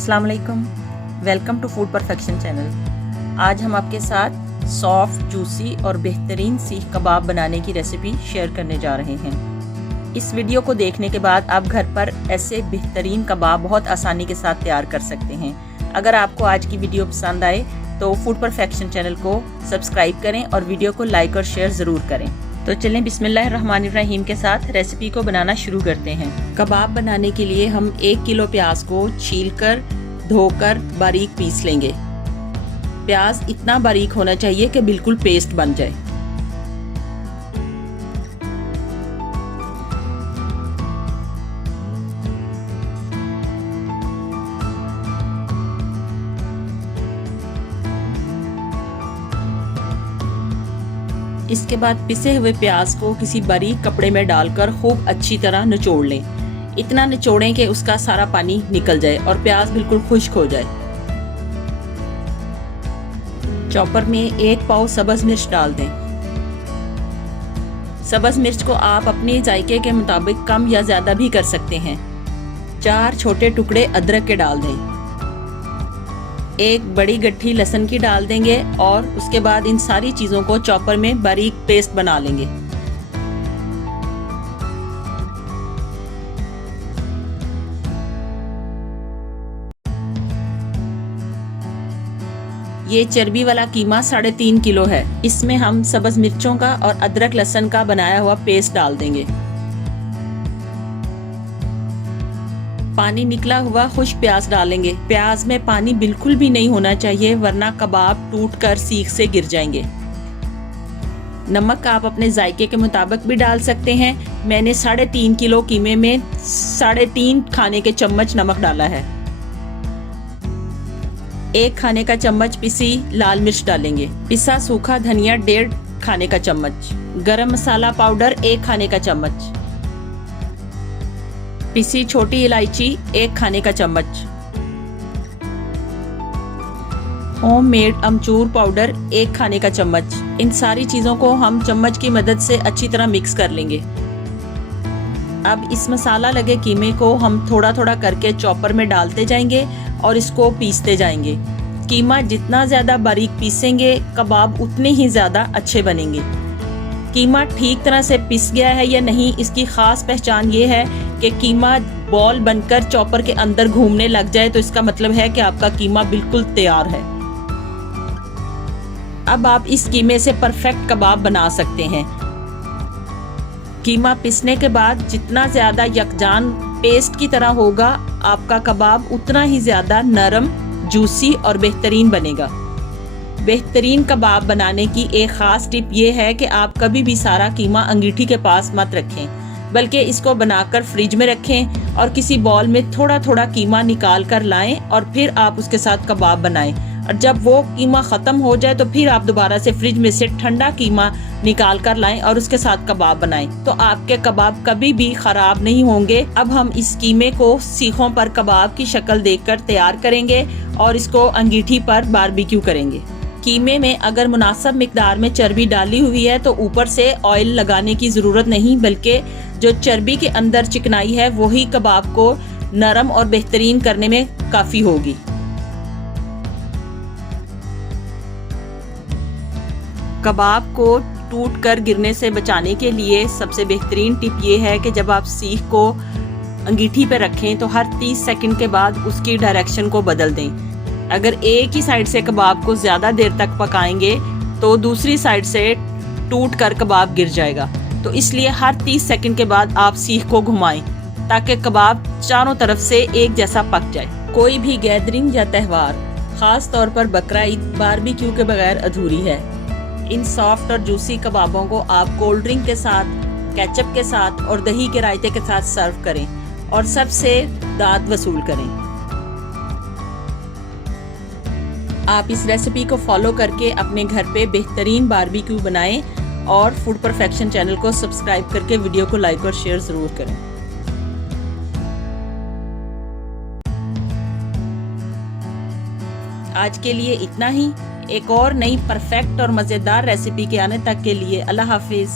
अस्सलाम वालेकुम, welcome to food perfection channel. आज हम आपके साथ सॉफ्ट, जूसी और बेहतरीन सीख कबाब बनाने की रेसिपी शेयर करने जा रहे हैं। इस वीडियो को देखने के बाद आप घर पर ऐसे बेहतरीन कबाब बहुत आसानी के साथ तैयार कर सकते हैं। अगर आपको आज की वीडियो पसंद आए तो फूड परफेक्शन चैनल को सब्सक्राइब करें और वीडियो को लाइक और शेयर ज़रूर करें। तो चलें बिस्मिल्लाहिर्रहमानिर्रहीम के साथ रेसिपी को बनाना शुरू करते हैं। कबाब बनाने के लिए हम 1 किलो प्याज को छीलकर धोकर बारीक पीस लेंगे। प्याज इतना बारीक होना चाहिए कि बिल्कुल पेस्ट बन जाए। इसके बाद पिसे हुए प्याज को किसी बारीक कपड़े में डालकर खूब अच्छी तरह निचोड़ लें। इतना निचोड़ें कि उसका सारा पानी निकल जाए और प्याज बिल्कुल खुश्क हो जाए। चॉपर में 1 पाव सब्ज़ मिर्च डाल दें। सब्ज़ मिर्च को आप अपने जायके के मुताबिक कम या ज़्यादा भी कर सकते हैं। 4 छोटे टुकड़े अदरक के डाल दें। 1 बड़ी गट्ठी लहसुन की डाल देंगे और उसके बाद इन सारी चीज़ों को चॉपर में बारीक पेस्ट बना लेंगे। ये चर्बी वाला कीमा 3.5 किलो है। इसमें हम सब्ज़ मिर्चों का और अदरक लहसुन का बनाया हुआ पेस्ट डाल देंगे। पानी निकला हुआ खुश्क प्याज डालेंगे। प्याज में पानी बिल्कुल भी नहीं होना चाहिए वरना कबाब टूटकर सीख से गिर जाएंगे। नमक आप अपने जायके के मुताबिक भी डाल सकते हैं। मैंने 3.5 किलो कीमे में 3.5 खाने के चम्मच नमक डाला है। 1 खाने का चम्मच पिसी लाल मिर्च डालेंगे। पिसा सूखा धनिया 1.5 खाने का चम्मच। गरम मसाला पाउडर 1 खाने का चम्मच। पिसी छोटी इलायची 1 खाने का चम्मच। होममेड अमचूर पाउडर 1 खाने का चम्मच। इन सारी चीज़ों को हम चम्मच की मदद से अच्छी तरह मिक्स कर लेंगे। अब इस मसाला लगे कीमे को हम थोड़ा थोड़ा करके चॉपर में डालते जाएंगे और इसको पीसते जाएंगे। कीमा जितना ज़्यादा बारीक पीसेंगे कबाब उतने ही ज़्यादा अच्छे बनेंगे। कीमा ठीक तरह से पिस गया है या नहीं, इसकी ख़ास पहचान ये है कि कीमा बॉल बनकर चॉपर के अंदर घूमने लग जाए तो इसका मतलब है कि आपका कीमा बिल्कुल तैयार है। अब आप इस कीमे से परफेक्ट कबाब बना सकते हैं। कीमा पिसने के बाद जितना ज़्यादा यकजान पेस्ट की तरह होगा आपका कबाब उतना ही ज़्यादा नरम, जूसी और बेहतरीन बनेगा। बेहतरीन कबाब बनाने की एक ख़ास टिप ये है कि आप कभी भी सारा कीमा अंगीठी के पास मत रखें, बल्कि इसको बनाकर फ्रिज में रखें और किसी बॉल में थोड़ा थोड़ा कीमा निकाल कर लाएं और फिर आप उसके साथ कबाब बनाएं। और जब वो कीमा ख़त्म हो जाए तो फिर आप दोबारा से फ्रिज में से ठंडा कीमा निकाल कर लाएं और उसके साथ कबाब बनाएं, तो आपके कबाब कभी भी ख़राब नहीं होंगे। अब हम इस कीमे को सीखों पर कबाब की शक्ल देकर तैयार करेंगे और इसको अंगीठी पर बारबेक्यू करेंगे। कीमे में अगर मुनासिब मिकदार में चर्बी डाली हुई है तो ऊपर से ऑयल लगाने की ज़रूरत नहीं, बल्कि जो चर्बी के अंदर चिकनाई है वही कबाब को नरम और बेहतरीन करने में काफ़ी होगी। कबाब को टूट कर गिरने से बचाने के लिए सबसे बेहतरीन टिप ये है कि जब आप सीख को अंगीठी पर रखें तो हर 30 सेकंड के बाद उसकी डायरेक्शन को बदल दें। अगर एक ही साइड से कबाब को ज़्यादा देर तक पकाएंगे तो दूसरी साइड से टूट कर कबाब गिर जाएगा। तो इसलिए हर 30 सेकंड के बाद आप सीख को घुमाएं ताकि कबाब चारों तरफ से एक जैसा पक जाए। कोई भी गैदरिंग या त्यौहार, ख़ास तौर पर बकरा ईद, बारबेक्यू के बगैर अधूरी है। इन सॉफ्ट और जूसी कबाबों को आप कोल्ड ड्रिंक के साथ, केचप के साथ और दही के रायते के साथ सर्व करें और सबसे दाद वसूल करें। आप इस रेसिपी को फॉलो करके अपने घर पे बेहतरीन बारबेक्यू बनाएं और फूड परफेक्शन चैनल को सब्सक्राइब करके वीडियो को लाइक और शेयर ज़रूर करें। आज के लिए इतना ही। एक और नई परफेक्ट और मज़ेदार रेसिपी के आने तक के लिए अल्लाह हाफिज़।